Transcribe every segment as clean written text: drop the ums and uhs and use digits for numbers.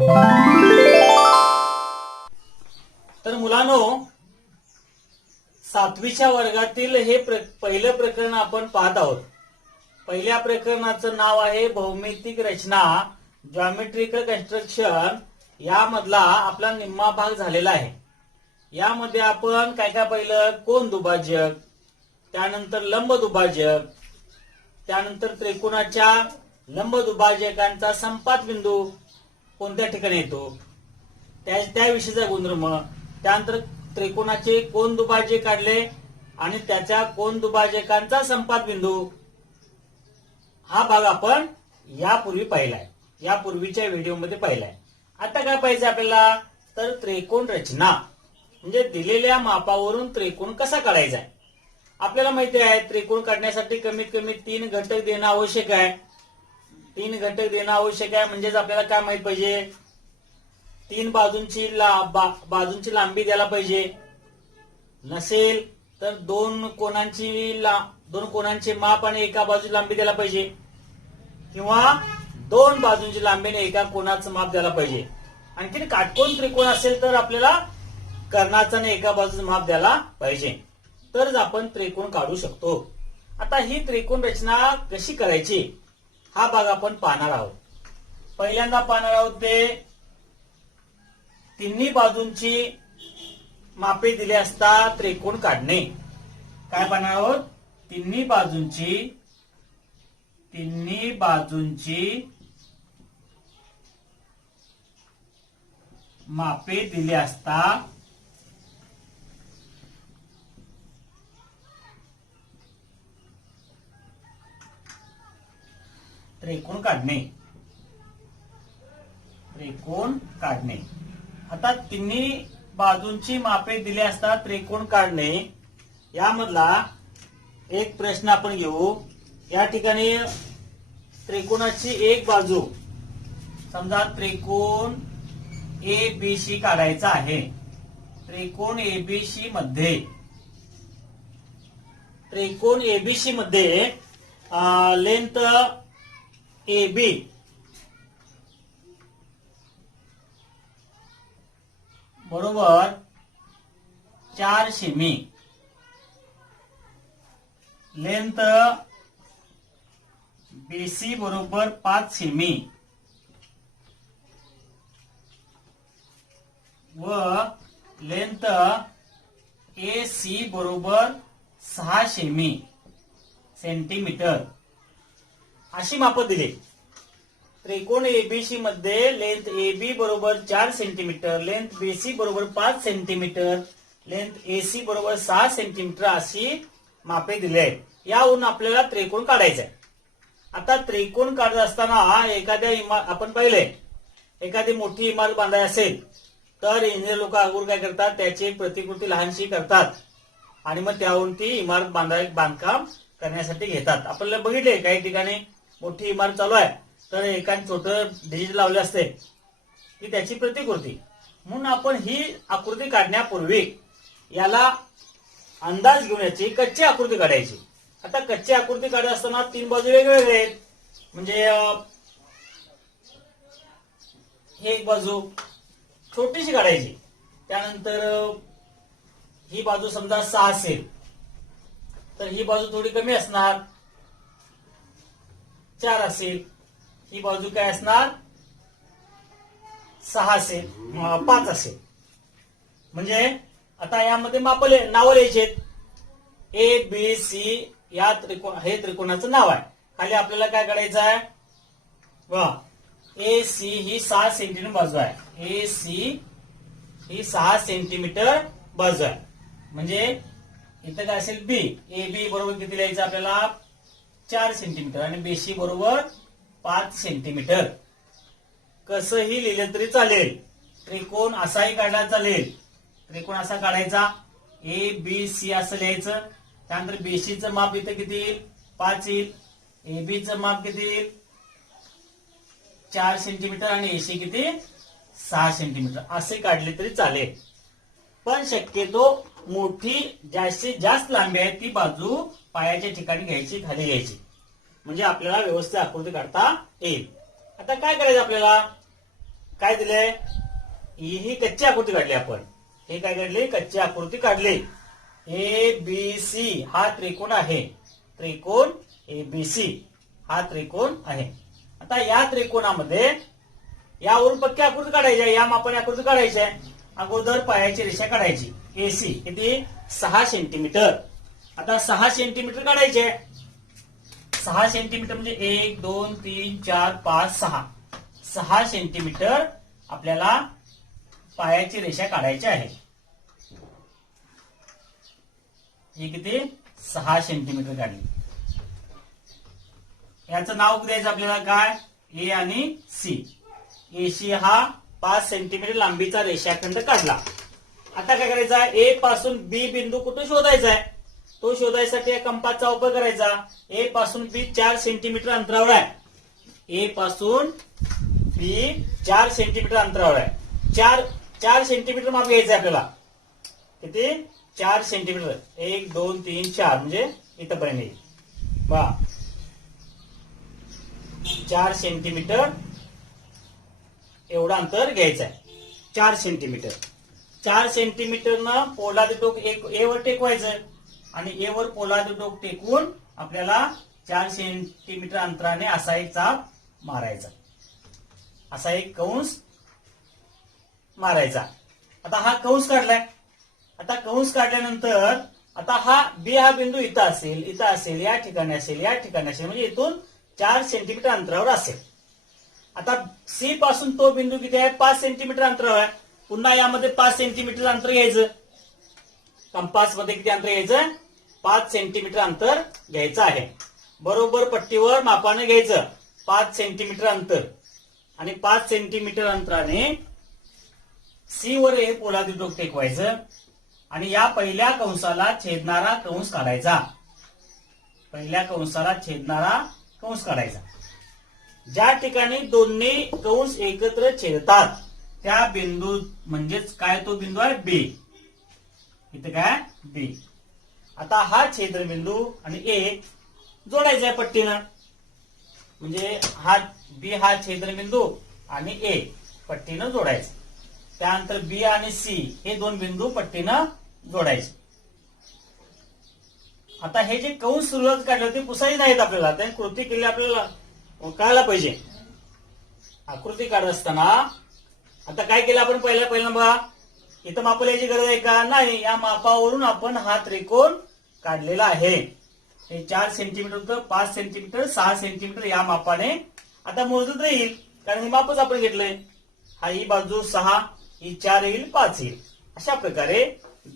तर मुलांनो, 7वीच्या वर्गातील हे पहिलं प्रकरण आपण पाहत आहोत. पहिल्या प्रकरणाचं नाव आहे भौमितिक रचना, जॉमेट्रिकल कन्स्ट्रक्शन. यामधला आपला निम्मा भाग झालेला आहे. यामध्ये आपण काय काय पाहिलं? कोन दुभाजक, त्यानंतर लंब दुभाजक, त्यानंतर त्रिकोणाच्या लंब दुभाजकांचा संपात बिंदू कोणत्या ठिकाणी येतो त्याविषयीचा गुणधर्म, त्यानंतर त्रिकोणाचे कोन दुभाजक काढले आणि त्याच्या कोन दुभाजकांचा संपात बिंदू. हा भाग आपण यापूर्वी पाहिलाय, यापूर्वीच्या व्हिडिओमध्ये पाहिलाय. आता काय पाहिजे आपल्याला? तर त्रिकोण रचना, म्हणजे दिलेल्या मापावरून त्रिकोण कसा काढायचा आहे. आपल्याला माहिती आहे त्रिकोण काढण्यासाठी कमीत कमी 3 घटक देणं आवश्यक आहे. 3 घटक देणं आवश्यक आहे. म्हणजेच आपल्याला काय माहित पाहिजे? 3 बाजूंची लांबी द्यायला पाहिजे. नसेल तर 2 कोणांचे माप आणि एका बाजूची लांबी द्यायला पाहिजे, किंवा 2 बाजूंची लांबी आणि एका कोणाचं माप द्यायला पाहिजे. आणखी काटकोन त्रिकोण असेल तर आपल्याला कर्णाचं आणि एका बाजूचं माप द्यायला पाहिजे, तरच आपण त्रिकोण काढू शकतो. आता ही त्रिकोण रचना कशी करायची हा भाग आपण पाहणार आहोत. पहिल्यांदा पाहणार आहोत ते तिन्ही बाजूंची मापे दिले असता त्रिकोण काढणे. काय पाहणार आहोत? तिन्ही बाजूंची मापे दिले असता त्रिकोण काढणे. आता तिन्ही बाजूंची मापे दिली असता त्रिकोण काढणे यामधला एक प्रश्न आपण घेऊ. या ठिकाणी त्रिकोणाची एक बाजू, समजा त्रिकोण एबीसी काढायचा आहे. त्रिकोण एबीसी मध्ये लेंथ AB बरोबर 4 सेमी, लेंथ BC बरोबर 5 सेमी व लेंथ AC बरोबर 6 सेंटीमीटर अशी माप दिली. त्रिकोण एबीसी मध्ये लेंथ AB बरोबर 4 सेंटीमीटर, लेंथ BC बरोबर 5 सेंटीमीटर, लेंथ AC बरोबर 6 सेंटीमीटर अशी मापे दिली आहेत. यावरून आपल्याला त्रिकोण काढायचा आहे. आता त्रिकोण काढत असताना आपण पाहिले एखादी मोठी इमारत बांधायची असेल तर इंजिनियर लोक अगोदर काय करतात? त्याची प्रतिकृती लहानशी करतात आणि मग त्यावरून ती इमारत बांधकाम करण्यासाठी घेतात. आपल्याला बघितले काही ठिकाणी मोठी इमारत चालू आहे तर एकाने छोटं डिजिट लावले असते की त्याची प्रतिकृती. म्हणून आपण ही आकृती काढण्यापूर्वी याला अंदाज घेऊन याची कच्ची आकृती काढायची. आता कच्ची आकृती काढत असताना 3 बाजू वेगवेगळे आहेत. म्हणजे एक बाजू छोटीशी काढायची. त्यानंतर ही बाजू समजा 6 असेल तर ही बाजू थोडी कमी असणार, 4 असेल. ही बाजू काय असणार? 6 असेल, 5 असेल. म्हणजे आता यामध्ये नाव लिहायचे. ए बी सी या हे त्रिकोणाचं नाव आहे. खाली आपल्याला काय करायचं आहे? ए सी ही 6 सेंटीमीटर बाजू आहे. ए सी ही 6 सेंटीमीटर बाजू आहे. म्हणजे इथं काय असेल? बी. ए बी बरोबर किती लिहायचं आपल्याला? 4 सेंटीमीटर आणि बीसी बरोबर 5 सेंटीमीटर. कसंही लिहिलं तरी चालेल. त्रिकोण असाही काढला चालेल. त्रिकोण असा काढायचा, ए बी सी असं लिहायचं. त्यानंतर बीसीचं माप इथं किती येईल? 5 येईल. एबीचं माप किती येईल? 4 सेंटीमीटर आणि एसी किती? 6 सेंटीमीटर. असे काढले तरी चालेल. पण शक्यतो मोठी जास्तीत जास्त लांबी आहे ती बाजू पायाच्या ठिकाणी घ्यायची, खाली घ्यायची, म्हणजे आपल्याला व्यवस्थित आकृती काढता येईल. आता काय करायचं आपल्याला? काय दिलंय? ही कच्ची आकृती काढली आपण. हे काय काढली? कच्ची आकृती काढली. ABC हा त्रिकोण आहे. त्रिकोण ABC हा त्रिकोण आहे. आता या त्रिकोणामध्ये यावरून पक्की आकृती काढायची आहे. या मापाने आकृती काढायची आहे. अगोदर पायाची रेषा काढायची. AC किती? 6 सेंटीमीटर. आता 6 सेंटीमीटर काढायचे. 6 सेंटीमीटर म्हणजे 1 2 3 4 5 6. 6 सेंटीमीटर आपल्याला पायाची रेषा काढायची आहे. ही किती? 6 सेंटीमीटर काढली. याचं नाव द्यायचं आपल्याला काय? ए आणि सी. AC हा 5 सेंटीमीटर लांबीचा रेषाखंड काढला. आता काय करायचं आहे? ए पासून बी बिंदू कुठे शोधायचा आहे? तो शोधायसाठी या कंपासचा वापर करायचा. ए पासून बी 4 सेंटीमीटर अंतरावर आहे. ए पासून बी 4 सेंटीमीटर अंतरावर आहे. 4 सेंटीमीटर माप घ्यायचं आहे आपल्याला. किती? 4 सेंटीमीटर. 1 2 3 4 म्हणजे इथपर्यंत येईल. पहा 4 सेंटीमीटर एवढं अंतर घ्यायचं आहे. 4 सेंटीमीटर. 4 सेंटीमीटरनं पोलादी टोक ए वर टेकवायचं आणि ए वर पोलादी टोक टेकून आपल्याला 4 सेंटीमीटर अंतराने असा एक चाप मारायचा. असा एक कंस मारायचा. आता हा कंस काढलाय. आता कंस काढल्यानंतर आता हा बी हा बिंदू इथं असेल, इथं असेल, या ठिकाणी असेल, या ठिकाणी असेल, म्हणजे इथून 4 सेंटीमीटर अंतरावर असेल. आता सी पासून तो बिंदू किती आहे? 5 सेंटीमीटर अंतरावर आहे. पुन्हा यामध्ये 5 सेंटीमीटर अंतर घ्यायचं. कंपास मध्ये किती अंतर घ्यायचं? 5 सेंटीमीटर अंतर घ्यायचं आहे. बरोबर पट्टीवर मापाने घ्यायचं 5 सेंटीमीटर अंतर आणि 5 सेंटीमीटर अंतराने सी वर हे पोलादी टोक टेकवायचं आणि या पहिल्या कंसाला छेदणारा कंस काढायचा. पहिल्या कंसाला छेदणारा कंस काढायचा. ज्या ठिकाणी दोन्ही कंस एकत्र छेदतात त्या बिंदू म्हणजेच काय? तो बिंदू आहे बी. इथे काय? बी. आता हा छेदबिंदू आणि ए जोडायचा आहे पट्टीनं. म्हणजे हा बी हा छेदबिंदू आणि ए पट्टीनं जोडायचं. त्यानंतर बी आणि सी हे दोन बिंदू पट्टीनं जोडायचे. आता हे जे कंस सुरुवात काढले होते पुसायचे नाहीत आपल्याला. त्यांनी कृती केली आपल्याला कळायला पाहिजे. आकृती काढत असताना आता काय केलं आपण? पहिल्यांदा बघा इथं माप लिहायची गरज आहे का? नाही. या मापावरून आपण हा त्रिकोण काढलेला आहे. हे 4 सेंटीमीटर होतं, 5 सेंटीमीटर, 6 सेंटीमीटर या मापाने आता मोजत राहील कारण हे मापच आपण घेतलंय. हा ही बाजू 6, ही 4 येईल, 5 येईल. अशा प्रकारे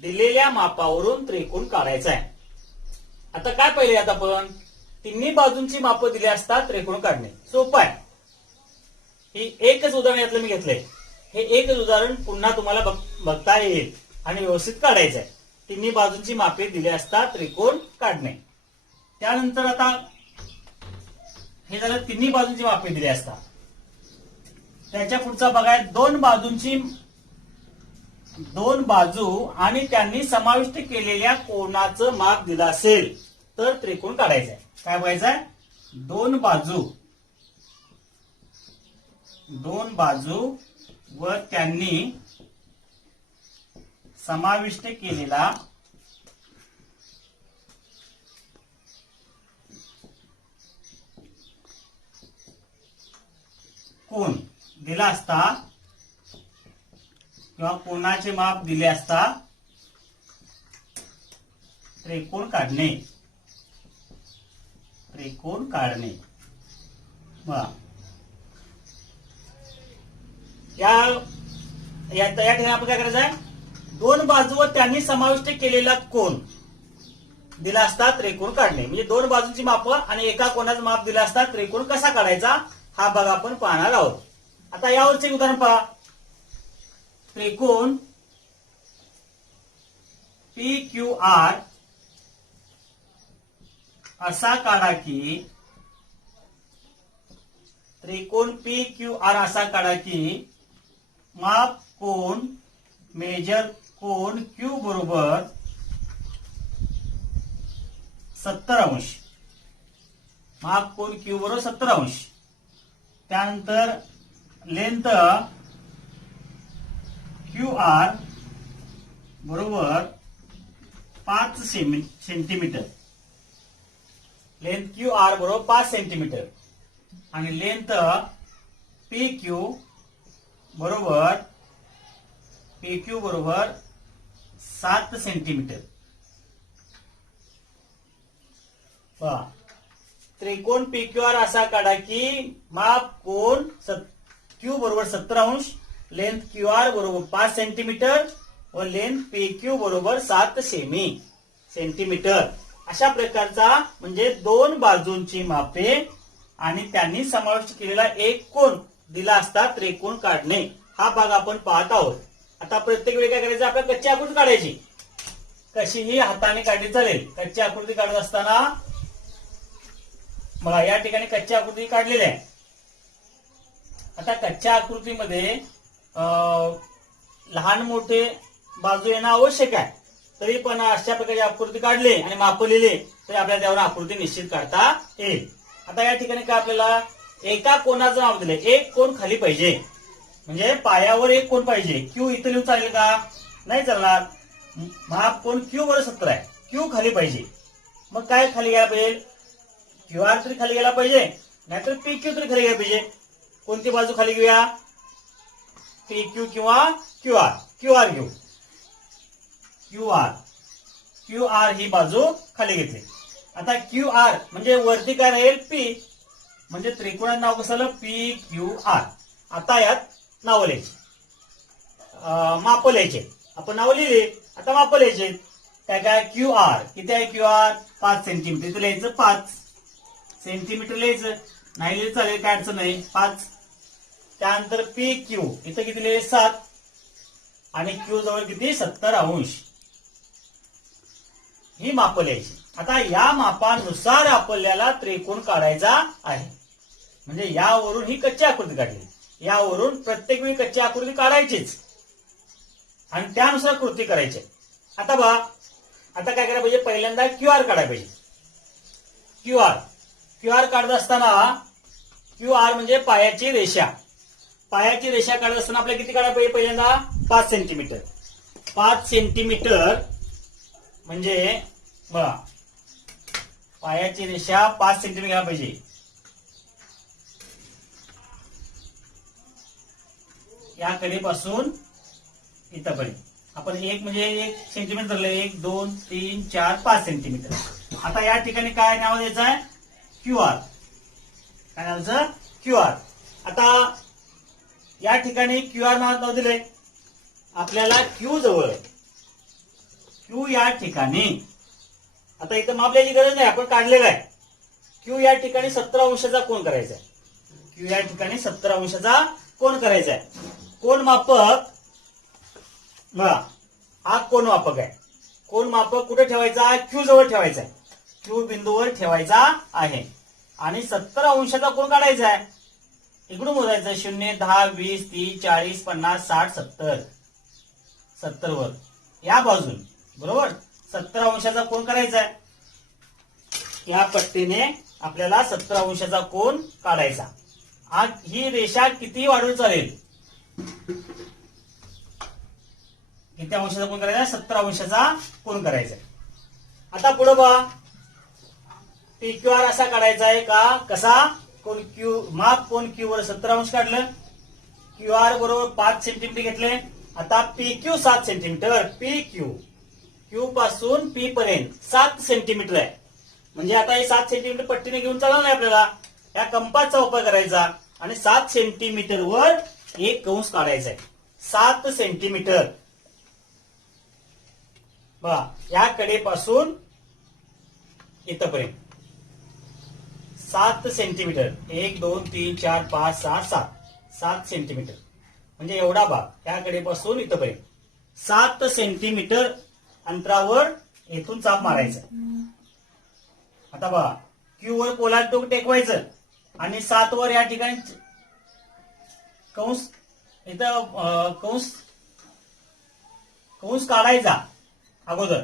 दिलेल्या मापावरून त्रिकोण काढायचा आहे. आता काय पहिले आता आपण तिन्ही बाजूंची मापं दिली असता त्रिकोण काढणे सोपं आहे. ही एकच उदाहरण यातलं मी घेतलंय. हे एकच उदाहरण पुन्हा तुम्हाला बघता येईल आणि व्यवस्थित काढायचं आहे. तिन्ही बाजूंची मापे दिली असता त्रिकोण काढणे. त्यानंतर आता हे झालं तिन्ही बाजूंची मापे दिली असता. त्याच्या पुढचा बघाय दोन बाजू आणि त्यांनी समाविष्ट केलेल्या कोनाचं माप दिलं असेल तर त्रिकोण काढायचं आहे. काय बघायचंय? दोन बाजू व त्यांनी समाविष्ट केलेला कोन दिला असता किंवा कोनाचे माप दिले असता त्रिकोण काढणे. त्रिकोण काढणे. या ठिकाणी आपण काय करायचं आहे? दोन बाजूवर त्यांनी समाविष्ट केलेला कोन दिला असता त्रिकोण काढणे. म्हणजे दोन बाजूंची माप आणि एका कोणाचं माप दिला असता त्रिकोण कसा काढायचा हा भाग आपण पाहणार आहोत. आता यावरचे उदाहरण पहा. त्रिकोण PQR असा काढा की त्रिकोण PQR असा काढा की माप कोन मेजर कोन Q बरोबर 70 अंश. माप कोन Q बरोबर 70 अंश. त्यानंतर लेंथ क्यू आर बरोबर 5 सेंटीमीटर. लेंथ क्यू आर बरोबर 5 सेंटीमीटर आणि लेंथ पी क्यू बरोबर 7 सेंटीमीटर. पहा, त्रिकोण PQR असा काढा की माप कोण क्यू बरोबर 17 अंश, लेंथ QR बरोबर 5 सेंटीमीटर व लेंथ PQ बरोबर 7 सेंटीमीटर. अशा प्रकारचा म्हणजे दोन बाजूंची मापे आणि त्यांनी समाविष्ट केलेला एक कोन दिला असता त्रिकोण काढणे हा भाग आपण पाहत आहोत. आता प्रत्येक वेळी काय करायचं, आपल्याला कच्ची आकृती काढायची. कशीही हाताने काढली चालेल. कच्ची आकृती काढत असताना मला या ठिकाणी कच्ची आकृती काढलेली आहे. आता कच्च्या आकृतीमध्ये लहान मोठे बाजू येणं आवश्यक आहे. तरी पण अशा प्रकारची आकृती काढली आणि मापलेली तरी आपल्याला त्यावर आकृती निश्चित काढता येईल. आता या ठिकाणी काय आपल्याला एका कोणाचं नाव दिलंय. एक कोण खाली पाहिजे म्हणजे पायावर एक कोण पाहिजे. क्यू इथं लिहून चालेल का? नाही चालणार. माप कोण क्यू बरोबर 17 आहे. क्यू खाली पाहिजे. मग काय खाली घ्यायला पाहिजे? क्यू आर तरी खाली गेला पाहिजे, नाहीतर पी क्यू तरी खाली गेला पाहिजे. कोणती बाजू खाली घेऊया? पी क्यू किंवा क्यू आर. क्यू आर घेऊ. क्यू आर ही बाजू खाली घेतली. आता क्यू आर म्हणजे वरती काय राहील? पी. म्हणजे त्रिकोणाचं नाव कसं आलं? P Q R. आता यात नावं लिहायची, माप लिहायचे. आपण नावं लिहिले, आता माप लिहायचे. काय काय? क्यू आर किती आहे? Q R 5 centimetre. इथं लिहायचं 5 सेंटीमीटर लिहायचं. नाही लिहिलं चालेल, काय अडचण नाही. 5. त्यानंतर पी क्यू इथं किती लिहिले? 7 आणि क्यू जवळ किती? 70 अंश. ही माप लिहायची. आता या मापानुसार आपल्याला त्रिकोण काढायचा आहे. म्हणजे यावरून ही कच्ची आकृती काढली. यावरून प्रत्येक वेळी कच्ची आकृती काढायचीच आणि त्यानुसार कृती करायची. आता बघा, आता काय करायला पाहिजे? पहिल्यांदा क्यू आर काढायला पाहिजे. क्यू आर काढत असताना क्यू आर म्हणजे पायाची रेषा. पायाची रेषा काढत असताना आपल्याला किती काढायला पाहिजे? पहिल्यांदा 5 सेंटीमीटर. 5 सेंटीमीटर म्हणजे बघा, पायाची रेषा 5 सेंटीमीटर घ्यायला पाहिजे. या कडेपासून इथंपर्यंत आपण एक म्हणजे 1 सेंटीमीटर धरलं. 1 2 3 4 5 सेंटीमीटर. आता या ठिकाणी काय नाव द्यायचं आहे? Q R. काय नावाचं? Q R. आता या ठिकाणी क्यू आर नाव दिलंय. आपल्याला क्यू जवळ, क्यू या ठिकाणी, आता इथं मापल्याची गरज नाही, आपण काढलेलं आहे. क्यू या ठिकाणी 17 अंशाचा कोन करायचा आहे. क्यू या ठिकाणी 17 अंशाचा कोन करायचा आहे. कोन मापक बघा, हा कोन मापक आहे. कोन मापक कुठे ठेवायचा? क्यू जवळ ठेवायचा आहे. क्यू बिंदूवर ठेवायचा आहे आणि 17 अंशाचा कोन काढायचा आहे. इकडून मोजायचं 0 10 20 30 40 50 60 70. 70 वर या बाजून बरोबर 17 अंशाचा कोन करायचा आहे. या पट्टीने आपल्याला 17 अंशाचा कोन काढायचा. ही रेषा किती वाढून चालेल? किती अंशाचा कोन करायचा? 17 अंशाचा कोन करायचा. आता पुढे बघा, पी क्यू आर असा काढायचा आहे का? कसा? कोन क्यू माप कोन क्यू वर 17 अंश काढलं. क्यू आर बरोबर 5 सेंटीमीटर घेतले. आता P Q 7 centimetre. P Q पासून पी पर्यंत 7 सेंटीमीटर आहे. म्हणजे आता हे 7 सेंटीमीटर पट्टीने घेऊन चालणार नाही. आपल्याला या कंपासचा वापर करायचा आणि 7 सेंटीमीटर वर एक कंस काढायचा आहे. 7 सेंटीमीटर बघा, या कडेपासून इथपर्यंत 7 सेंटीमीटर. 1 2 3 4 5 6 7 सेंटीमीटर म्हणजे एवढा भाग या कडेपासून इथपर्यंत 7 सेंटीमीटर अंतरावर येथून चाप मारायचा. आता बघा, क्यू वर पोलाद टोक टेकवायचं आणि 7 वर या ठिकाणी कंस इथं कंस काढायचा. अगोदर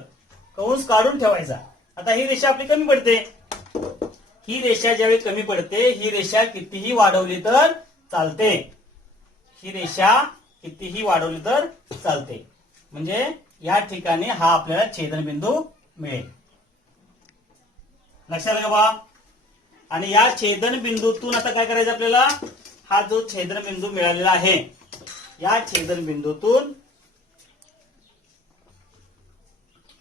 कंस काढून ठेवायचा. आता ही रेषा आपली कमी पडते. ही रेषा ज्यावेळी कमी पडते, ही रेषा कितीही वाढवली तर चालते. ही रेषा कितीही वाढवली तर चालते. म्हणजे या ठिकाणी हा आपल्याला छेदनबिंदू मिळेल. लक्षात घ्या बा. आणि या छेदनबिंदूतून आता काय करायचं आपल्याला, हा जो छेदनबिंदू मिळालेला आहे या छेदनबिंदूतून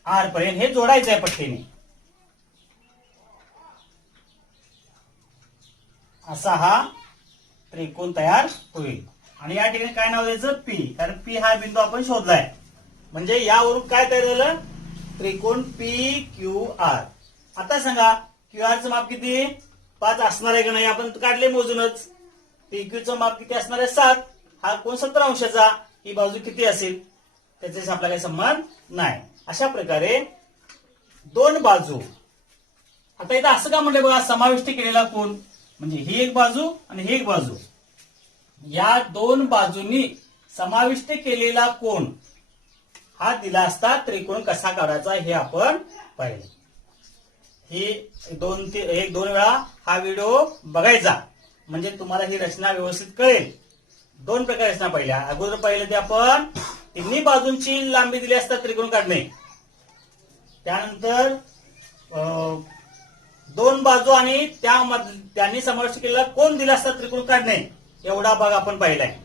आर पर्यंत हे जोडायचं आहे पट्टीने. असा हा त्रिकोण तयार होईल. आणि या ठिकाणी काय नाव द्यायचं, पी. कारण पी हा बिंदू आपण शोधलाय. म्हणजे यावरून काय तयार झालं, त्रिकोण पी क्यू आर. आता सांगा क्यू आर चं माप किती, 5 असणार आहे का नाही, आपण काढले मोजूनच. पी क्यू चं माप किती असणार आहे, 7. हा कोण 17 अंशाचा, ही बाजू किती असेल त्याच्याशी आपला काही संबंध नाही. अशा प्रकारे दोन बाजू. आता इथं असं का म्हणले बघा, समाविष्ट केलेला कोण, म्हणजे ही एक बाजू आणि ही एक बाजू, या दोन बाजूंनी समाविष्ट केलेला कोण हा दिला असता त्रिकोण कसा काढायचा हे आपण पाहिले. ही एक दोन वेळा हा व्हिडिओ बघायचा म्हणजे तुम्हाला ही रचना व्यवस्थित कळेल. दोन प्रकार रचना पाहिल्या. अगोदर पाहिलं ते आपण तिन्ही बाजूंची लांबी दिली असता त्रिकोण काढणे. त्यानंतर दोन बाजू आणि त्यांनी समाविष्ट केलेला कोण दिला असता त्रिकोण काढणे, एवढा भाग आपण पाहिलाय.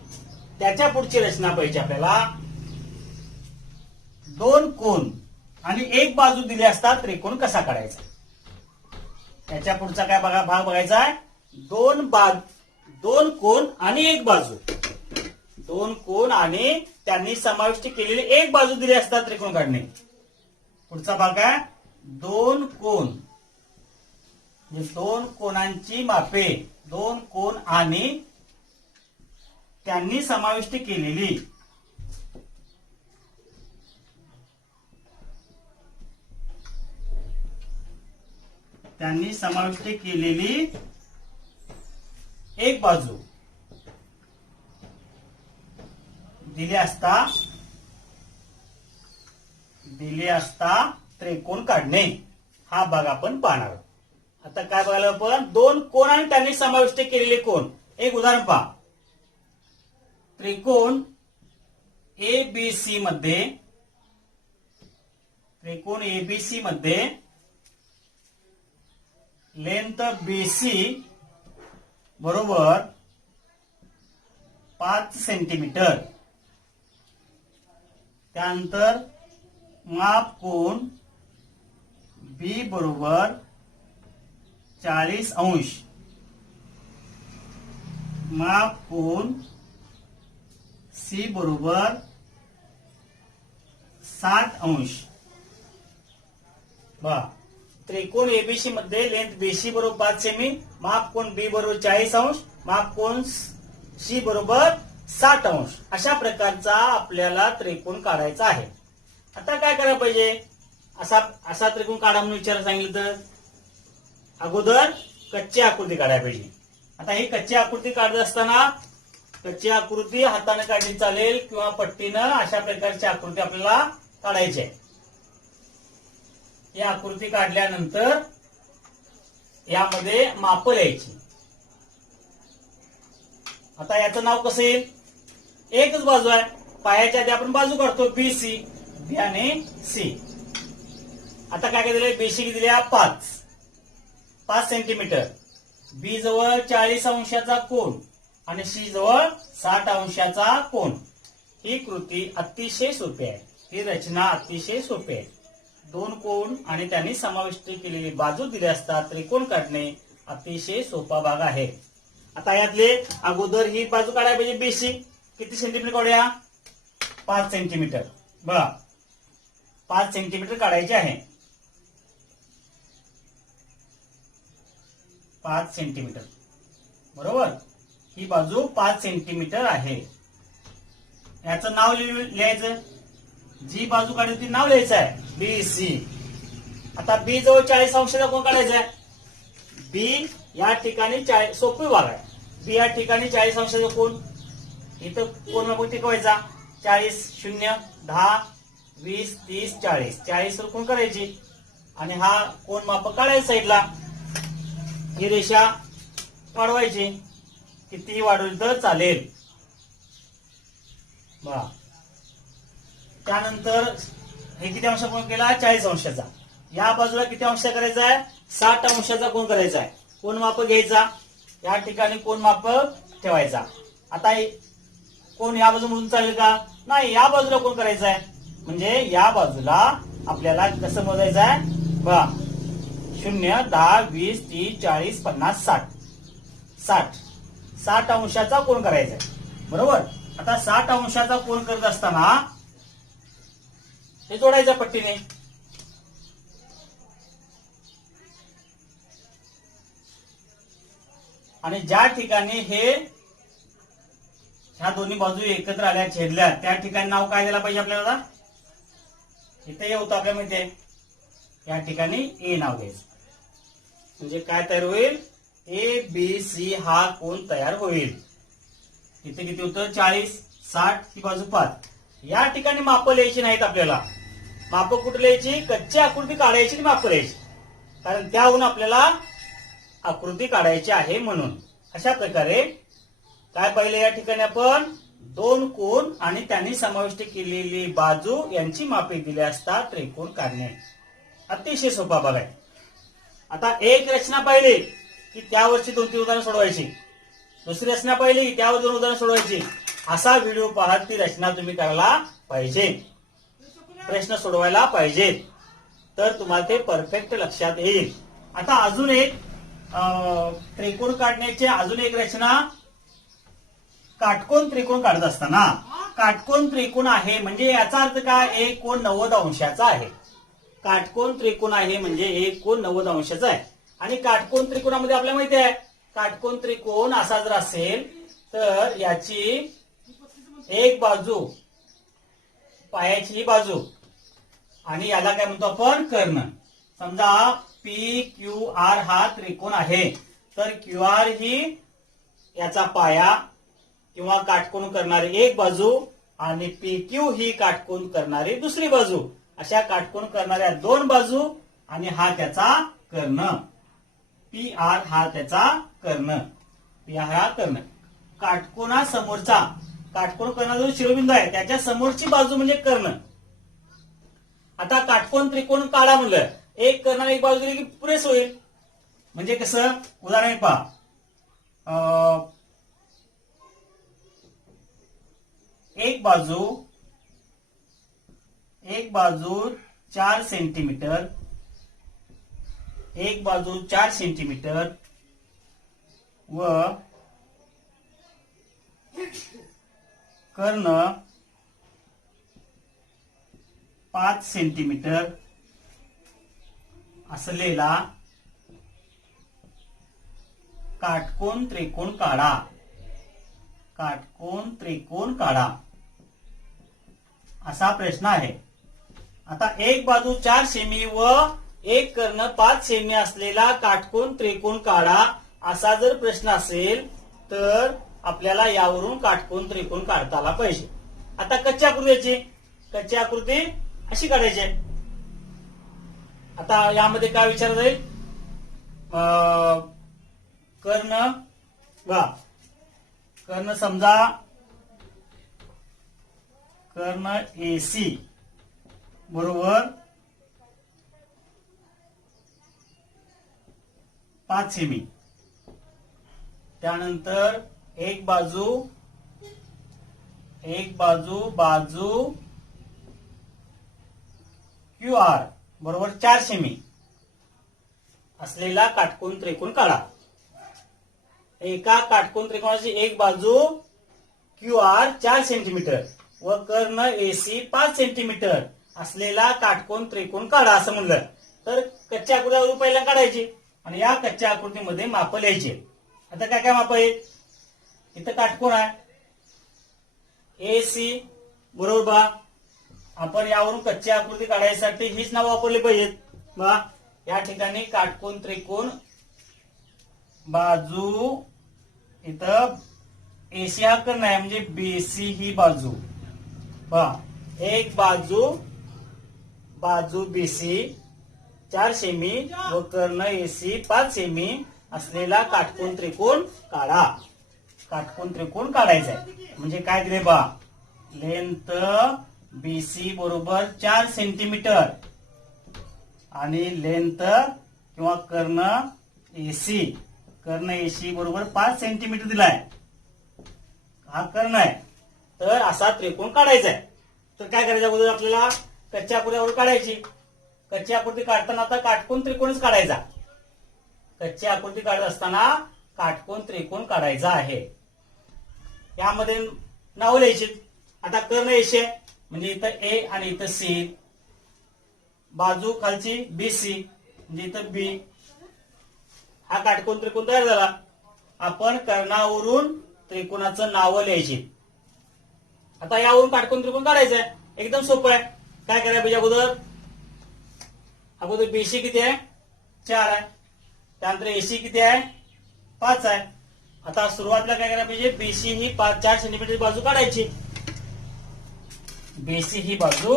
त्याच्या पुढची रचना पाहिजे आपल्याला, दोन कोण आणि एक बाजू दिली असता त्रिकोण कसा काढायचा. त्याच्या पुढचा काय भाग बघायचा आहे, दोन कोण आणि एक बाजू. दोन कोण आणि त्यांनी समाविष्ट केलेली एक बाजू दिली असता त्रिकोण काढणे. पुढचा भाग आहे दोन कोण, म्हणजे दोन कोणांची मापे. दोन कोण आणि त्यांनी समाविष्ट केलेली एक बाजू दिली असता त्रिकोण काढणे. हा भाग आपण पाहणार. आता काय बघायला आपण, दोन कोण आणि त्यांनी समाविष्ट केलेले कोण. एक उदाहरण पहा, त्रिकोण एबीसी मध्ये लेंथ बीसी बरोबर 5 सेंटीमीटर. त्यानंतर माप कोण बी बरोबर 40 अंश. माप कोण सी बरोबर 60 अंश. बघा, त्रिकोण एबीसी मध्ये लेंथ बीसी बरोबर 5 सेमी, माप कोण बी बरोबर 40 अंश, माप कोण सी बरोबर 60 अंश. अशा प्रकारचा आपल्याला त्रिकोण काढायचा आहे. आता काय करायला पाहिजे, असा त्रिकोण काढा म्हणून विचार सांगितलं तर अगोदर कच्ची आकृती काढायला पाहिजे. आता ही कच्ची आकृती काढत असताना कच्ची आकृती हाताने काढली चालेल किंवा पट्टीनं, अशा प्रकारची आकृती आपल्याला काढायची आहे. ही आकृती काढल्यानंतर यामध्ये माप लिहायची. आता याचं नाव कसं येईल, एकच बाजू आहे. पायाच्या आधी आपण बाजू काढतो बी सी, बी आणि सी. आता काय दिले, बीसी दिल्या 5 सेंटीमीटर. बी जवळ 40 अंशाचा कोन आणि सी जवळ 60 अंशाचा कोन. ही कृती अतिशय सोपी आहे. ही रचना अतिशय सोपी आहे. दोन कोन आणि त्यांनी समाविष्ट केलेली बाजू दिली असता त्रिकोण काढणे अतिशय सोपा भाग आहे. आता यातले अगोदर ही बाजू काढायला पाहिजे बीसी. किती सेंटीमीटर काढूया, 5 सेंटीमीटर. बघा 5 सेंटीमीटर काढायचे आहे. 5 सेंटीमीटर बरोबर. ही बाजू 5 सेंटीमीटर आहे. याचं नाव लिहायचं. जी बाजू काढायची ती नाव लिहायचं आहे बी सी. आता बी जवळ 40 अंशाचा कोण काढायचा आहे. बी या ठिकाणी सोपी भाग आहे. बी या ठिकाणी 40 अंशाचा कोण, इथं कोण आपण टिकवायचा 40, 0, 10, 20, 30, 40. 40 कोण करायची आणि हा कोण माप काढायचा साईडला. ही रेषा वाढवायची, कितीही वाढवली तर चालेल. वा. त्यानंतर हे किती अंश कोण केला 40 अंशाचा. या बाजूला किती अंश करायचा आहे 60 अंशाचा कोण करायचा आहे. कोण माप घ्यायचा या ठिकाणी कोण माप ठेवायचा. आता कोण या बाजू म्हणून चालेल का नाही या बाजूला कोण करायचं आहे म्हणजे या बाजूला आपल्याला कसं मोजायचं आहे बघा 0 10 20 30 40 50 60 60 अंशाचा कोण करायचा आहे बरोबर. आता 60 अंशाचा कोण करत असताना हे जोडायचं पट्टीने. आणि ज्या ठिकाणी ह्या दोन्ही बाजू एकत्र आल्या छेदल्या त्या ठिकाणी नाव काय द्यायला पाहिजे आपल्याला. इथे होतं आपल्या माहिती या ठिकाणी ए नाव घ्यायचं म्हणजे काय तयार होईल ए बी सी हा कोण तयार होईल. इथे किती होतं 40 60 ही बाजू 5. या ठिकाणी माप लिहायची नाहीत आपल्याला. माप कुठे लिहायची कच्ची आकृती काढायची आणि माप लिहायची कारण त्याहून आपल्याला आकृती काढायची आहे म्हणून. अशा प्रकारे काय पाहिलं या ठिकाणी आपण 2 कोन आणि त्यांनी समाविष्ट केलेली बाजू यांची मापे दिली असता त्रिकोण काढणे. अतिशय सोपा भाग आहे. आता एक रचना पाहिली की त्यावरची 2-3 उदाहरणं सोडवायची. दुसरी रचना पाहिली की त्यावर 2 उदाहरणं सोडवायची. असा व्हिडिओ पाहत ती रचना तुम्ही करायला पाहिजे. प्रश्न सोडवायला पाहिजे तर तुम्हाला ते परफेक्ट लक्षात येईल. आता अजून एक त्रिकोण काढण्याची अजून एक रचना काटकोन त्रिकोण काढत असताना काटकोन त्रिकोण आहे म्हणजे याचा अर्थ काय एक कोण 90 अंशाचा आहे. काटकोन त्रिकोण आहे म्हणजे एक कोण 90 अंशाचा आहे. आणि काटकोन त्रिकोणामध्ये आपल्याला माहिती आहे काटकोन त्रिकोण असा जर असेल तर याची एक बाजू पायाची ही बाजू आणि याला काय म्हणतो आपण कर्ण. समजा पी क्यू आर हा त्रिकोण आहे तर क्यू आर ही याचा पाया किंवा काटकोन करणारी एक बाजू आणि पी क्यू ही काटकोन करणारी दुसरी बाजू. अशा काटकोन करणाऱ्या 2 बाजू आणि हा त्याचा कर्ण. पी आर हा त्याचा कर्ण. पी आर हा कर्ण. काटकोना समोरचा काटकोन करणारा जो शिरोबिंदू आहे त्याच्या समोरची बाजू म्हणजे कर्ण. आता काटकोन त्रिकोण काढा म्हणलं एक कर्ण एक बाजू दिली की पुरेस होईल. म्हणजे कसं उदाहरण पहा एक बाजू 4 सेंटीमीटर एक बाजू 4 सेंटीमीटर व कर्ण 5 सेंटीमीटर असलेला काटकोन त्रिकोण काढा. काटकोन त्रिकोण काढा असा प्रश्न आहे. आता एक बाजू 4 सेमी व एक कर्ण 5 सेमी असलेला काटकोन त्रिकोण काढा असा जर प्रश्न असेल तर आपल्याला यावरून काटकोन त्रिकोण काढता आला पाहिजे. आता कच्ची आकृती अशी काढायची आहे. आता यामध्ये काय विचारलं जाईल कर्ण समजा कर्ण एसी बरोबर 5 सेमी. त्यानंतर एक बाजू क्यू आर बरोबर 4 सेमी असलेला काटकोन त्रिकोण काढा. एका काटकोन त्रिकोणाची एक बाजू क्यू आर 4 सेंटीमीटर व कर्ण एसी 5 सेंटीमीटर असलेला काटकोन त्रिकोण काढा असं म्हणलं तर कच्च्या आकृतीवर पहिला काढायची आणि या कच्च्या आकृतीमध्ये माप लिहायची. आता काय काय माप आहेत इथं काटकोन आहे एसी बरोबर बा. आपण यावरून कच्ची आकृती काढायसाठी हीच नाव वापरली पाहिजेत बा. या ठिकाणी काटकोन त्रिकोण बाजू इथं एसी हा कर्ण आहे म्हणजे बीसी ही बाजू बा. एक बाजू बीसी 4 सेमी व कर्ण एसी 5 सेमी असलेला काटकोन त्रिकोण काढा. काटकोन त्रिकोण काढायचा आहे म्हणजे काय दिले बा लेंथ BC बरोबर 4 सेंटीमीटर आणि लेंथ किंवा कर्ण AC बरोबर 5 सेंटीमीटर दिलाय. हा कर्ण आहे. तर असा त्रिकोण काढायचा आहे. तर काय करायचं अगोदर आपल्याला कच्च्या आकृतीवर काढायची. कच्ची आकृती काढताना आता काटकोन त्रिकोणच काढायचा. कच्ची आकृती काढत असताना काटकोन त्रिकोण काढायचा आहे. यामध्ये नावं लिहायची. आता कर्ण AC म्हणजे इथं A आणि इथं C, बाजू खालची BC म्हणजे इथं B. हा काटकोन त्रिकोण तयार झाला. आपण कर्णावरून त्रिकोणाचं नाव लिहायची. आता यावरून काटकोन त्रिकोण काढायचं आहे. एकदम सोपं आहे. काय करायला पाहिजे अगोदर BC किती आहे? 4 आहे. त्यानंतर AC किती आहे? 5 आहे. आता सुरुवातीला काय करायला पाहिजे? BC ही 4 सेंटीमीटर बाजू काढायची. BC ही बाजू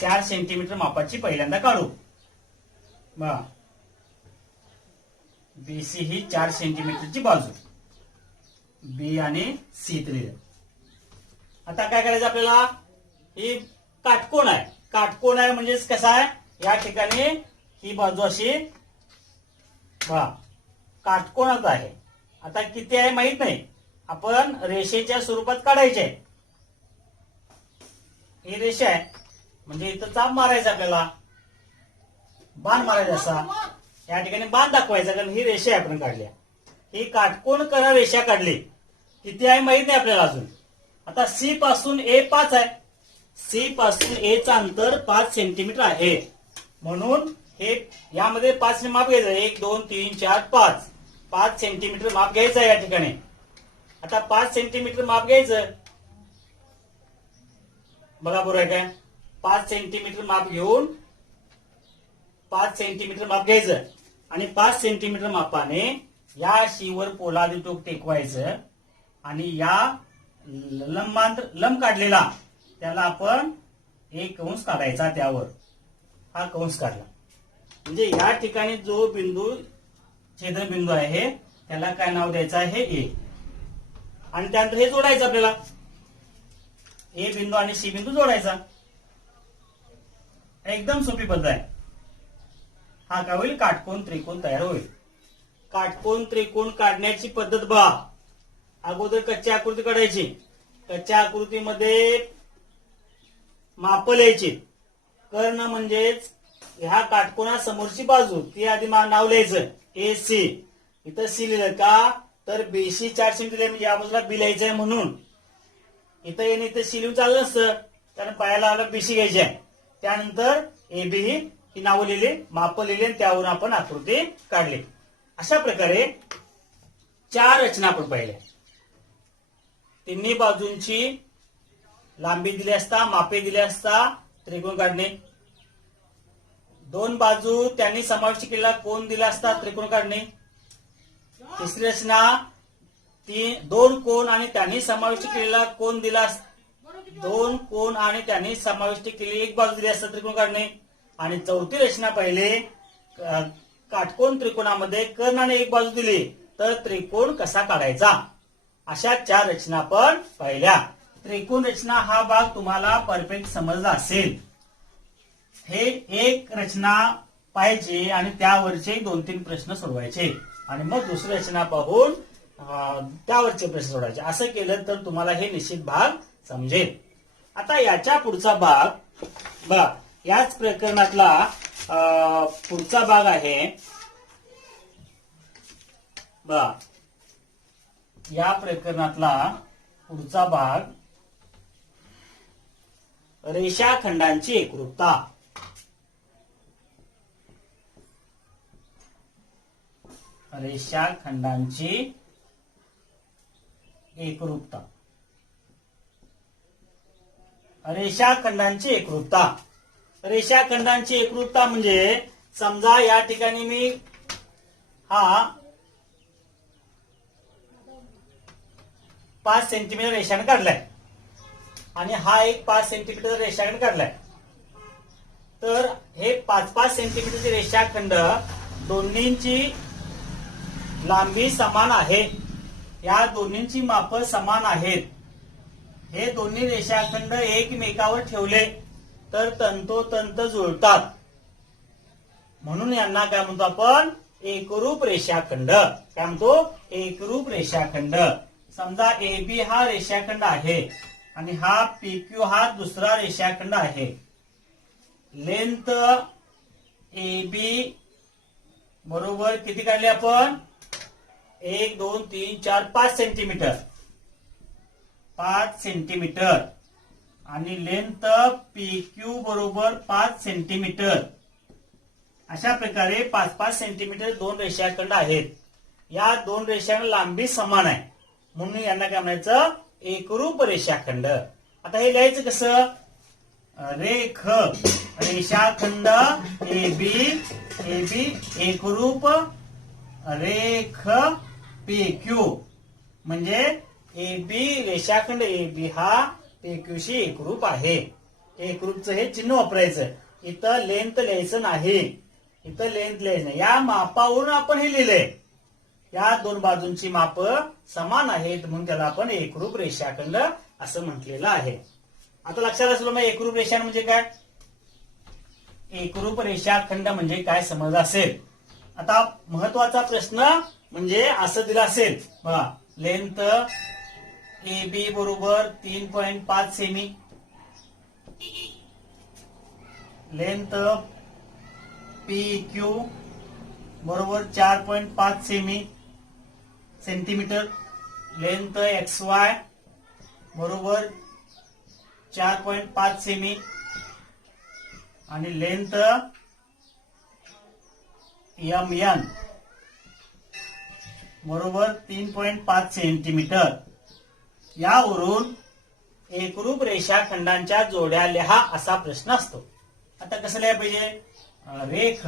4 सेंटीमीटर मापाची पहिल्यांदा काढू. BC ही 4 सेंटीमीटरची बाजू, B आणि C दिली. आता काय करायचं आपल्याला? ही काटकोन आहे. काटकोन आहे म्हणजेच कसा आहे? या ठिकाणी ही बाजू अशी काटकोनात आहे. आता किती आहे माहित नाही. आपण रेषेच्या स्वरूपात काढायचे. ही रेषा आहे म्हणजे इथं चाप मारायचा आपल्याला, बाण मारायचा असा. या ठिकाणी बाण दाखवायचा कारण ही रेषा आपण काढल्या. ही काटकोन कर्ण रेषा काढली. किती आहे माहित नाही आपल्याला अजून. आता C पासून A 5 आहे. C पासून A चं अंतर 5 सेंटीमीटर आहे. म्हणून हे यामध्ये 5 ने माप घ्यायचं. 1 2 3 4 5 5 सेंटीमीटर माप घ्यायचं आहे या ठिकाणी. आता 5 सेंटीमीटर माप घ्यायचं. बघा बरोबर आहे काय? 5 सेंटीमीटर माप घेऊन 5 सेंटीमीटर माप घ्यायचं आणि 5 सेंटीमीटर मापाने या शीवर पोलादी टोक टेकवायचं आणि या लंब काढलेला त्याला आपण एक कंस काढायचा. त्यावर हा कंस काढला म्हणजे या ठिकाणी जो बिंदू छेदनबिंदू आहे त्याला काय नाव द्यायचं आहे? A. आणि त्यानंतर हे जोडायचं आपल्याला. A बिंदू आणि C बिंदू जोडायचा. एकदम सोपी पद्धत आहे. हा काय होईल? काटकोन त्रिकोण तयार होईल. काटकोन त्रिकोण काढण्याची पद्धत पहा. अगोदर कच्ची आकृती काढायची. कच्च्या आकृतीमध्ये माप लिहायची. कर्ण म्हणजेच ह्या काटकोना समोरची बाजू ती आधी नाव लिहायचं AC. इथं C लिहिलं का? तर BC 4 सेंटीमीटर म्हणजे या बाजूला B लिहायचं आहे म्हणून. इथं येणे इथं C लिहून चाललं नसतं कारण पायाला BC घ्यायची आहे. त्यानंतर AB ही नावं लिहिली, माप लिहिली आणि त्यावरून आपण आकृती काढली. अशा प्रकारे 4 रचना आपण पाहिल्या. तिन्ही बाजूंची लांबी दिली असता, मापे दिली असता त्रिकोण काढणे. 2 बाजू त्यांनी समाविष्ट केलेला कोन दिला असता त्रिकोण काढणे. तिसरी रचना 2 कोन आणि त्यांनी समाविष्ट केलेला कोन दिला. 2 कोन आणि त्यांनी समाविष्ट केलेली एक बाजू दिली असता त्रिकोण काढणे. आणि चौथी रचना पहिले काटकोन त्रिकोणामध्ये कर्णाने एक बाजू दिली तर त्रिकोण कसा काढायचा. अशा 4 रचना आपण पाहिल्या. त्रिकोण रचना हा भाग तुम्हाला परफेक्ट समजला असेल. हे एक रचना पाहिजे आणि त्यावरचे 2-3 प्रश्न सोडवायचे आणि मग दुसरी रचना पाहून त्यावरचे प्रश्न सोडवायचे. असं केलं तर तुम्हाला हे निश्चित भाग समजेल. आता याच्या पुढचा भाग बघा. याच प्रकरणातला पुढचा भाग आहे बघा. या प्रकरणातला पुढचा भाग रेषाखंडांची एकरूपता. रेषाखंडांची एकरूपता. रेषाखंडांची एकरूपता. रेषाखंडांची एकरूपता म्हणजे समजा या ठिकाणी मी हा 5 सेंटीमीटर रेषाखंड काढलाय आणि हा एक 5 सेंटीमीटर रेषाखंड काढलाय. तर हे 5-5 सेंटीमीटरचे रेषाखंड दोन्हींची लांबी समान आहे. या दोन्हींची माप समान आहेत. हे दोन्ही रेषाखंड एकमेकावर ठेवले तर तंतोतंत जुळतात, म्हणून यांना काय म्हणतो आपण? एकरूप रेषाखंड. काय म्हणतो? एकरूप रेषाखंड. समजा AB हा रेषाखंड आहे आणि हा PQ हा दुसरा रेषाखंड आहे. लेंथ AB बरोबर किती काढले आपण? 1 2 3 4 5 सेंटीमीटर, 5 सेंटीमीटर. आणि लेंथ PQ बरोबर 5 सेंटीमीटर. अशा प्रकारे 5-5 सेंटीमीटर दोन रेषाखंड आहेत. या दोन रेषांना लांबी समान आहे, म्हणून यांना काय म्हणायचं? एकरूप रेषाखंड. आता हे लिहायचं कसं? रेषाखंड AB एकरूप रेख PQ. म्हणजे रेषाखंड AB हा PQ शी एकरूप आहे. एकरूपचं हे चिन्ह वापरायचं. इथं लेंथ लिहायचं नाही, इथं लेंथ लिहायचं नाही. या मापावरून आपण हे लिहिलंय. या दोन बाजूंची माप समान आहेत, म्हणून त्याला आपण एकरूप रेषाखंड असं म्हटलेलं आहे. आता लक्षात असलं मग एकरूप रेषा म्हणजे काय? एकरूप रेषाखंड म्हणजे काय समजलं असेल. आता महत्वाचा प्रश्न म्हणजे असं दिलं असेल बघा, लेंथ AB बरोबर 3.5 सेमी, लेंथ PQ बरोबर 4.5 सेंटीमीटर, लेंथ XY बरोबर 4.5 सेमी आणि लेंथ MN बरोबर 3.5 सेंटीमीटर. यावरून एकरूप रेषाखंडांच्या जोड्या लिहा असा प्रश्न असतो. आता कसं लिहायला पाहिजे?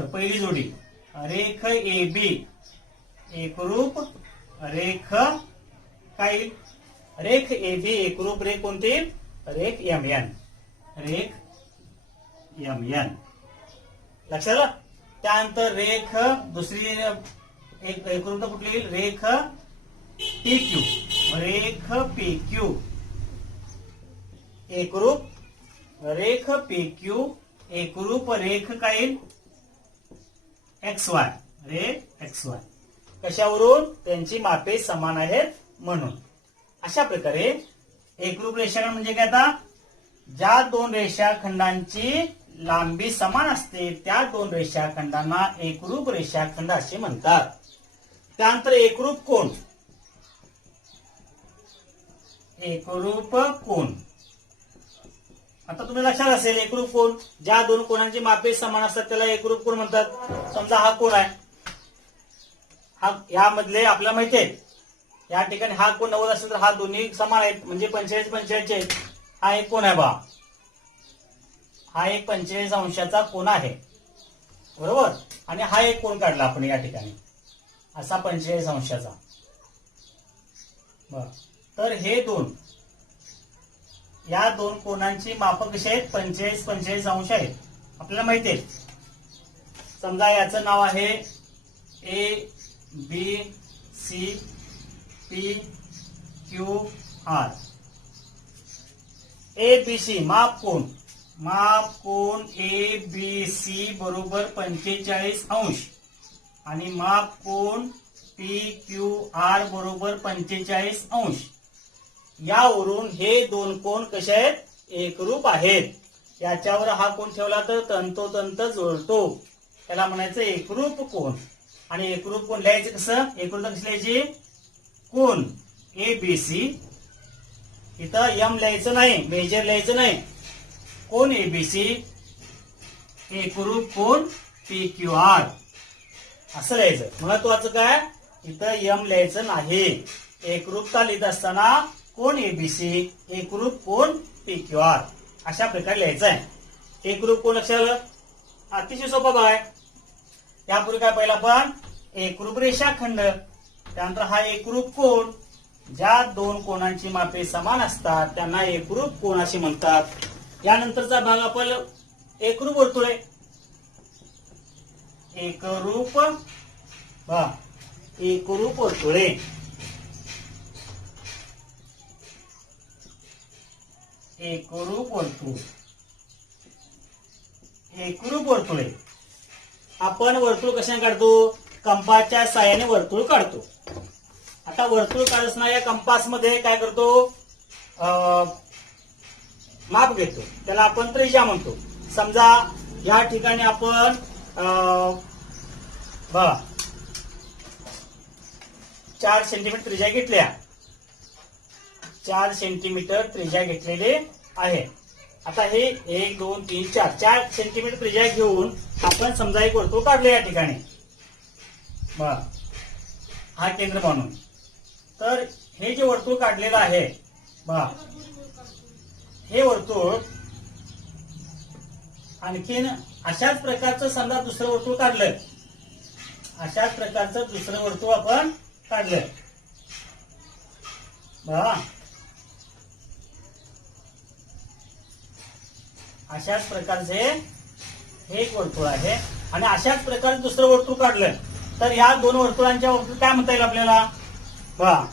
पहिली जोडी रेख AB एकरूप रेख काय? रेख AB एकरूप रेख कोणती? रेख MN. लक्षात आलं? त्यानंतर रेख दुसरी एकरूप कुठली? रेख PQ. रेख PQ एकरूप रेख PQ एकरूप रेख काय? XY. रेख XY. कशावरून? त्यांची मापे समान आहेत म्हणून. अशा प्रकारे एकरूप रेषाखंड म्हणजे काय? आता ज्या दोन रेषाखंडांची लांबी समान असते त्या दोन रेषाखंडांना एकरूप रेषाखंड असे म्हणतात. त्यानंतर एकरूप कोन. एकरूप कोन. आता तुम्ही लक्षात असेल एकरूप कोन ज्या दोन कोणांची मापे समान असतात त्याला एकरूप कोन म्हणतात. समजा हा कोन आहे, हा यामधले आपल्याला माहिती आहे या ठिकाणी हा कोन 90 असेल तर हा दोन्ही समान आहेत म्हणजे 45-45 हा एक कोन आहे बा. हा एक 45 अंशाचा कोन आहे बरोबर. आणि हा एक कोन काढला आपण या ठिकाणी असा 45 अंशाचा. तर हे दोन या दोन कोनांची माप कशी आहेत? 45-45 अंश आहेत आपल्याला माहिती आहे. समजा याचं नाव आहे ABCPQR. ABC माप कोन ABC बरोबर 45 अंश आणि माप कोन PQR बरोबर 45 अंश. यावरून हे दोन कोन कसे आहेत? एकरूप आहेत. याच्यावर हा कोन ठेवला तर तंतोतंत जुळतो, त्याला म्हणायचं एकरूप कोन. आणि एकरूप कोन लिहायचं कसं? एकरूप कशी लिहायची? कोन ABC. इथं M लिहायचं नाही, मेजर लिहायचं नाही. कोन ABC एकरूप कोन PQR असं लिहायचं. महत्वाचं काय? इथं M लिहायचं नाही. एकरूपता लिहित असताना कोन ABC एकरूप कोन PQR अशा प्रकारे लिहायचं आहे. एकरूप कोन लक्षात आलं? अतिशय सोपा बघा. यापूर्वी काय पहिला पण एकरूप रेषाखंड, त्यानंतर हा एकरूप कोन. ज्या दोन कोणांची मापे समान असतात त्यांना एकरूप कोन असे म्हणतात. यानंतरचा भाग आपण एकरूप वर्तुळे. एकरूप वर्तुळे. एकरूप वर्तुळ. एकरूप वर्तुळे आपण वर्तुळ कशाने काढतो? कंपासच्या साहाय्याने वर्तुळ काढतो. आता वर्तुळ काढत असताना या कंपासमध्ये काय करतो? माप घेतो, त्याला आपण त्रिज्या म्हणतो. समजा या ठिकाणी आपण बघा 4 सेंटीमीटर त्रिज्या घेतल्या. 4 सेंटीमीटर त्रिज्या घेतलेले आहे. आता हे 1 2 3 4 सेंटीमीटर त्रिज्या घेऊन आपण समजा एक वर्तुळ काढले या ठिकाणी. बघा हा केंद्र मानून. तर हे जे वर्तुळ काढलेलं आहे, बघा हे वर्तुळ आणखीन अशाच प्रकारचं समजा दुसरं वर्तुळ काढलं. अशाच प्रकारचं दुसरं वर्तुळ आपण काढलं. बघा अशाच प्रकारचे हे एक वर्तुळ आहे आणि अशाच प्रकारे दुसरं वर्तुळ काढलं. तर ह्या दोन वर्तुळांच्या बाबतीत काय म्हणता येईल आपल्याला? बघा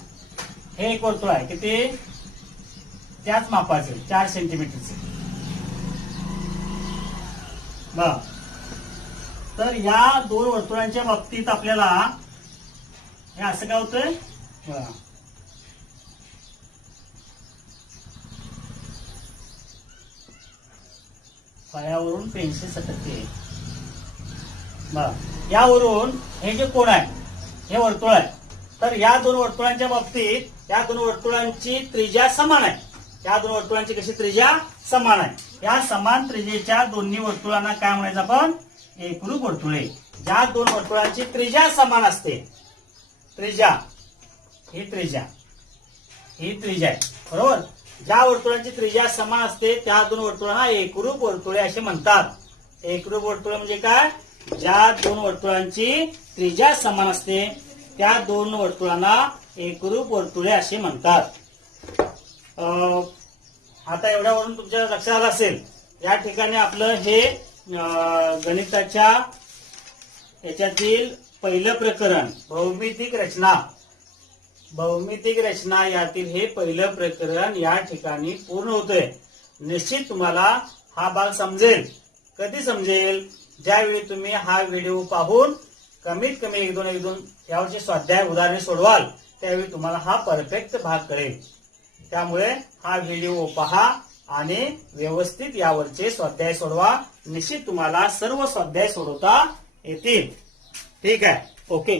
हे एक वर्तुळ आहे, किती? त्याच मापाचे 4 सेंटीमीटरचे. बघा तर या दोन वर्तुळांच्या बाबतीत आपल्याला हे असं काय होतंय? बघा फळ्यावरून पेन्सिल सटकते. बघा यावरून हे जे कोण आहे हे वर्तुळ आहे. तर या दोन वर्तुळांच्या बाबतीत या दोन वर्तुळांची त्रिज्या समान आहे. या दोन वर्तुळांची कशी त्रिज्या समान आहे. या समान त्रिज्येच्या दोन्ही वर्तुळांना काय म्हणायचं आपण? एकरूप वर्तुळे. ज्या दोन वर्तुळांची त्रिज्या समान असते, त्रिज्या ही त्रिज्या आहे, बरोबर. ज्या वर्तुळांची त्रिज्या समान असते त्या दोन वर्तुळांना एकरूप वर्तुळे असे म्हणतात. एकरूप वर्तुळ म्हणजे काय? ज्या दोन वर्तुळांची त्रिज्या समान असते त्या दोन वर्तुळांना एकरूप वर्तुळे असे म्हणतात. आता एवढ्यावरून तुमच्या लक्षात आलं असेल. या ठिकाणी आपलं हे गणिताच्या याच्यातील पहिलं प्रकरण भौमितिक रचना. भौमितिक रचना यातील हे पहिलं प्रकरण या ठिकाणी पूर्ण होतंय. निश्चित तुम्हाला हा भाग समजेल. कधी समजेल? ज्यावेळी तुम्ही हा व्हिडिओ पाहून कमीत कमी 1-2 यावरचे स्वाध्याय उदाहरणे सोडवाल त्यावेळी तुम्हाला हा परफेक्ट भाग कळेल. त्यामुळे हा व्हिडिओ पहा आणि व्यवस्थित यावरचे स्वाध्याय सोडवा. निश्चित तुम्हाला सर्व स्वाध्याय सोडवता येतील. ठीक आहे, ओके.